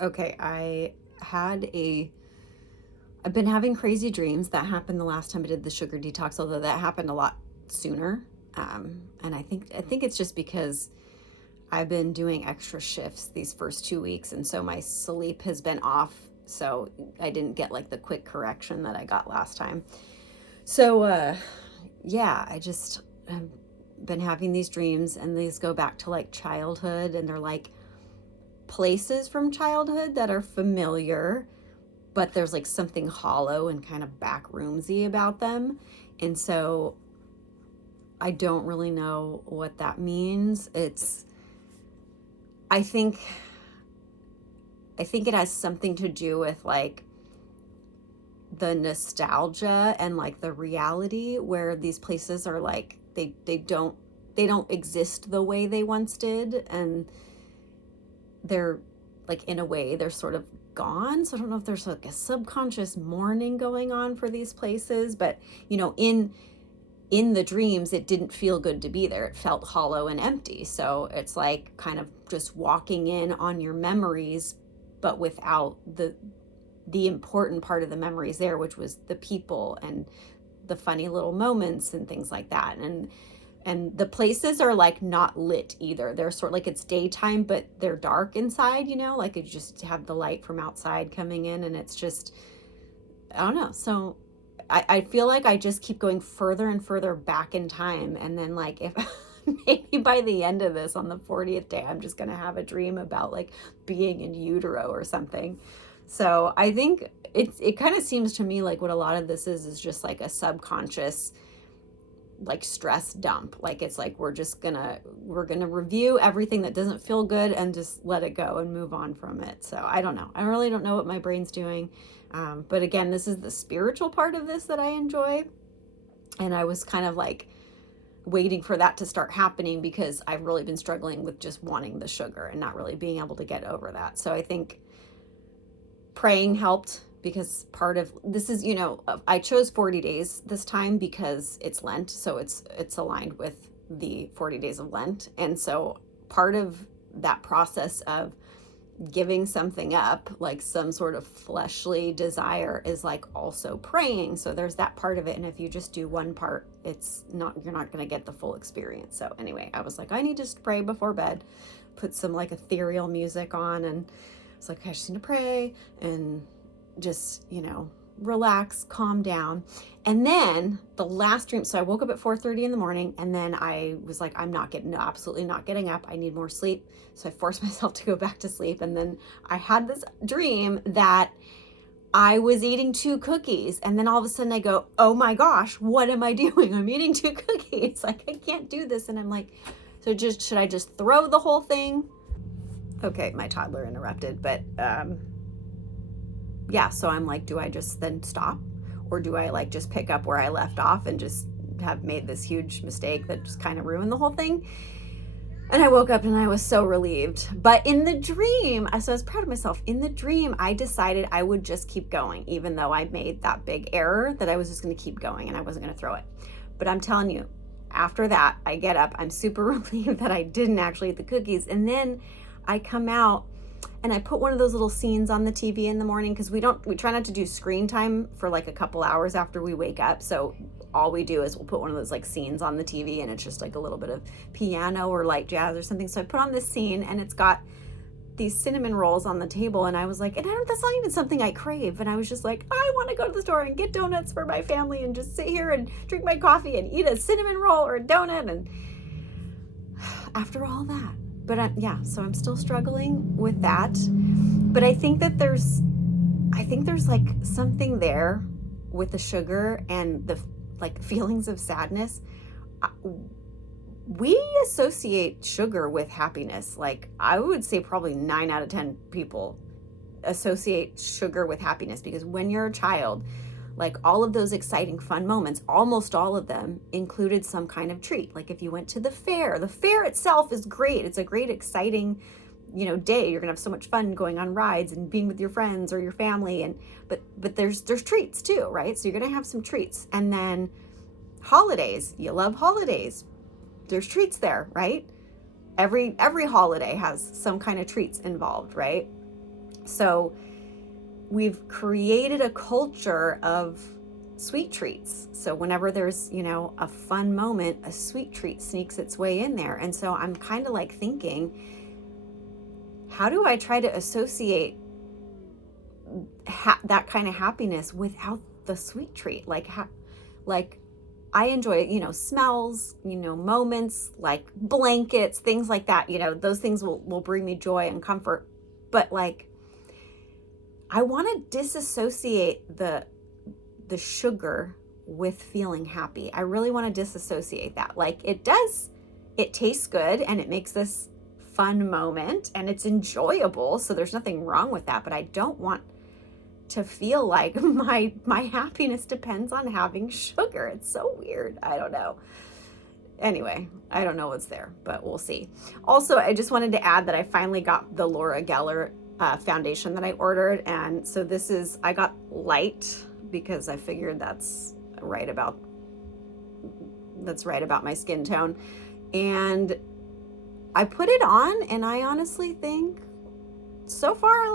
Okay, I've been having crazy dreams. That happened the last time I did the sugar detox, although that happened a lot sooner. And I think it's just because I've been doing extra shifts these first 2 weeks, and so my sleep has been off. So I didn't get like the quick correction that I got last time. So yeah, I've been having these dreams, and these go back to like childhood, and they're like places from childhood that are familiar, but there's like something hollow and kind of back roomsy about them. And so I don't really know what that means. I think I think it has something to do with like the nostalgia and like the reality where these places are like they don't exist the way they once did, and they're like in a way they're sort of gone. So I don't know if there's like a subconscious mourning going on for these places, but in the dreams it didn't feel good to be there. It felt hollow and empty. So it's like kind of just walking in on your memories, but without the important part of the memories there, which was the people and the funny little moments and things like that. And the places are like not lit either. They're sort of like it's daytime, but they're dark inside, like you just have the light from outside coming in, and it's just, I don't know. So I feel like I just keep going further and further back in time. And then like if maybe by the end of this on the 40th day, I'm just going to have a dream about like being in utero or something. So I think it kind of seems to me like what a lot of this is just like a subconscious like stress dump. Like it's like we're gonna review everything that doesn't feel good and just let it go and move on from it. So I don't know. I really don't know what my brain's doing. But again, this is the spiritual part of this that I enjoy. And I was kind of like waiting for that to start happening because I've really been struggling with just wanting the sugar and not really being able to get over that. So I think praying helped, because part of this is, I chose 40 days this time because it's Lent. So it's aligned with the 40 days of Lent. And so part of that process of giving something up, like some sort of fleshly desire, is like also praying. So there's that part of it. And if you just do one part, you're not going to get the full experience. So anyway, I was like, I need to pray before bed, put some like ethereal music on, and it's like, I just need to pray and just, relax, calm down. And then the last dream, so I woke up at 4:30 in the morning, and then I was like, absolutely not getting up. I need more sleep. So I forced myself to go back to sleep. And then I had this dream that I was eating 2 cookies. And then all of a sudden I go, oh my gosh, what am I doing? I'm eating 2 cookies. Like, I can't do this. And I'm like, should I just throw the whole thing? Okay, my toddler interrupted, but yeah, so I'm like, do I just then stop, or do I like just pick up where I left off and just have made this huge mistake that just kind of ruined the whole thing? And I woke up and I was so relieved. But in the dream, so I was proud of myself. In the dream, I decided I would just keep going, even though I made that big error, that I was just going to keep going and I wasn't going to throw it. But I'm telling you, after that, I get up, I'm super relieved that I didn't actually eat the cookies. And then I come out and I put one of those little scenes on the TV in the morning, because we try not to do screen time for like a couple hours after we wake up. So all we do is we'll put one of those like scenes on the TV, and it's just like a little bit of piano or light jazz or something. So I put on this scene, and it's got these cinnamon rolls on the table, and I was like, that's not even something I crave. And I was just like, I want to go to the store and get donuts for my family and just sit here and drink my coffee and eat a cinnamon roll or a donut. And after all that, but so I'm still struggling with that. But I think there's like something there with the sugar and the like feelings of sadness. We associate sugar with happiness. Like, I would say probably 9 out of 10 people associate sugar with happiness, because when you're a child, like all of those exciting fun moments, almost all of them included some kind of treat. Like if you went to the fair itself is great. It's a great, exciting, day. You're gonna have so much fun going on rides and being with your friends or your family. But there's treats too, right? So you're gonna have some treats. And then holidays, you love holidays. There's treats there, right? Every holiday has some kind of treats involved, right? So we've created a culture of sweet treats. So whenever there's, a fun moment, a sweet treat sneaks its way in there. And so I'm kind of like thinking, how do I try to associate that kind of happiness without the sweet treat? Like I enjoy, smells, moments like blankets, things like that. Those things will bring me joy and comfort. But like, I want to disassociate the sugar with feeling happy. I really want to disassociate that. Like it tastes good and it makes this fun moment and it's enjoyable. So there's nothing wrong with that, but I don't want to feel like my happiness depends on having sugar. It's so weird. I don't know. Anyway, I don't know what's there, but we'll see. Also, I just wanted to add that I finally got the Laura Geller foundation that I ordered. And so I got light because I figured that's right about my skin tone. And I put it on and I honestly think so far I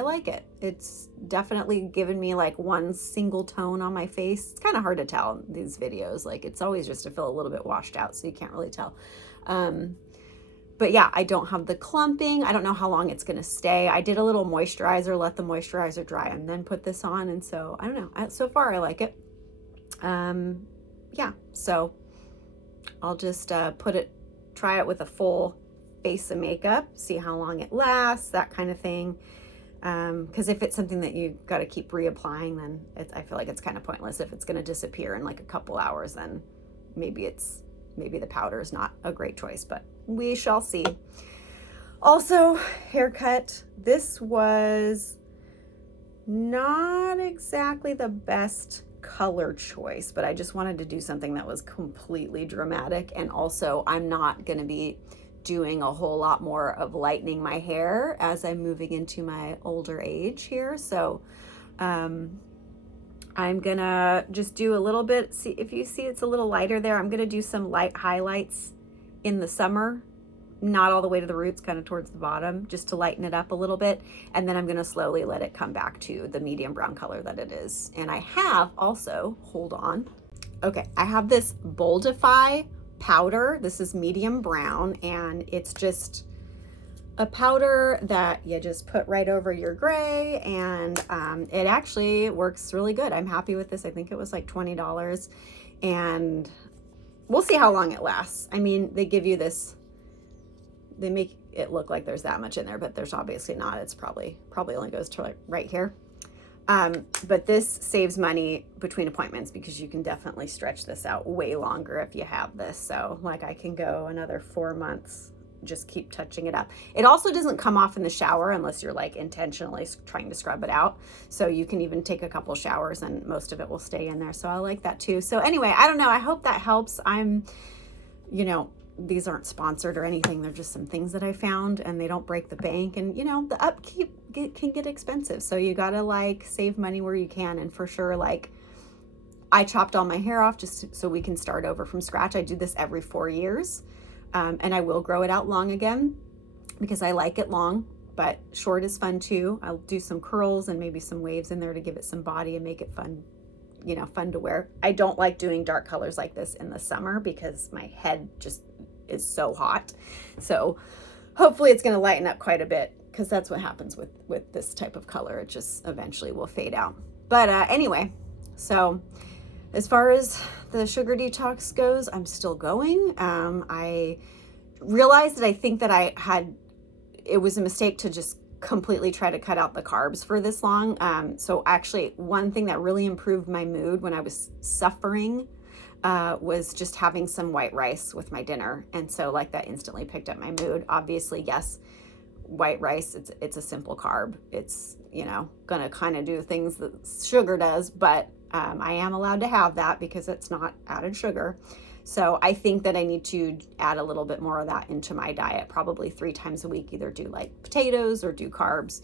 like it. It's definitely given me like one single tone on my face. It's kind of hard to tell in these videos. Like it's always just to feel a little bit washed out, so you can't really tell. But yeah, I don't have the clumping. I don't know how long it's going to stay. I did a little moisturizer, let the moisturizer dry, and then put this on. And so I don't know. So far I like it. Yeah, so I'll just try it with a full face of makeup, see how long it lasts, that kind of thing. Because if it's something that you got to keep reapplying, then I feel like it's kind of pointless. If it's going to disappear in like a couple hours, then maybe the powder is not a great choice, but we shall see. Also, haircut. This was not exactly the best color choice, but I just wanted to do something that was completely dramatic. And also, I'm not going to be doing a whole lot more of lightening my hair as I'm moving into my older age here. So I'm gonna just do a little bit. See if you see it's a little lighter there. I'm gonna do some light highlights in the summer, not all the way to the roots, kind of towards the bottom, just to lighten it up a little bit. And then I'm gonna slowly let it come back to the medium brown color that it is. And I have also, hold on. Okay, I have this Boldify powder. This is medium brown, and it's just a powder that you just put right over your gray, and it actually works really good. I'm happy with this. I think it was like $20, and we'll see how long it lasts. I mean, they give you this, they make it look like there's that much in there, but there's obviously not. It's probably only goes to like right here. But this saves money between appointments because you can definitely stretch this out way longer if you have this. So like I can go another 4 months, just keep touching it up. It also doesn't come off in the shower unless you're like intentionally trying to scrub it out. So you can even take a couple showers and most of it will stay in there. So I like that too. So anyway, I don't know. I hope that helps. These aren't sponsored or anything. They're just some things that I found, and they don't break the bank. And the upkeep can get expensive. So you gotta like save money where you can. And for sure, like I chopped all my hair off just so we can start over from scratch. I do this every 4 years. And I will grow it out long again because I like it long, but short is fun too. I'll do some curls and maybe some waves in there to give it some body and make it fun, fun to wear. I don't like doing dark colors like this in the summer because my head just is so hot. So hopefully it's going to lighten up quite a bit, because that's what happens with this type of color. It just eventually will fade out. But anyway, so as far as the sugar detox goes, I'm still going. I realized that I think that it was a mistake to just completely try to cut out the carbs for this long. So actually, one thing that really improved my mood when I was suffering was just having some white rice with my dinner. And so like that instantly picked up my mood. Obviously, yes, white rice, it's a simple carb. It's, gonna kind of do things that sugar does, but I am allowed to have that because it's not added sugar. So I think that I need to add a little bit more of that into my diet, probably 3 times a week, either do like potatoes or do carbs,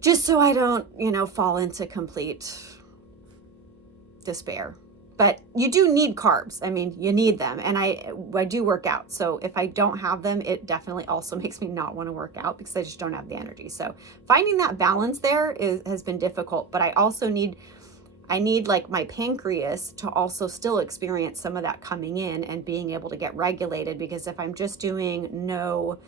just so I don't, fall into complete despair. But you do need carbs. I mean, you need them. And I do work out. So if I don't have them, it definitely also makes me not want to work out because I just don't have the energy. So finding that balance there has been difficult. But I need like my pancreas to also still experience some of that coming in and being able to get regulated, because if I'm just doing no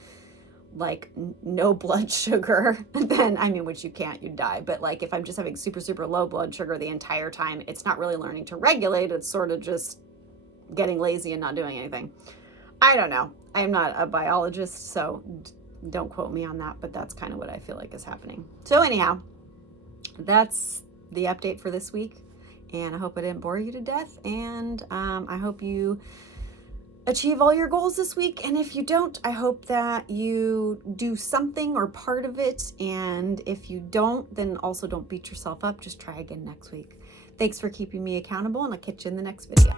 blood sugar, then I mean, which you can't, you die. But like if I'm just having super, super low blood sugar the entire time, it's not really learning to regulate. It's sort of just getting lazy and not doing anything. I don't know. I'm not a biologist, so don't quote me on that, but that's kind of what I feel like is happening. So anyhow, that's the update for this week. And I hope I didn't bore you to death. And I hope you achieve all your goals this week. And if you don't, I hope that you do something or part of it. And if you don't, then also don't beat yourself up. Just try again next week. Thanks for keeping me accountable, and I'll catch you in the next video.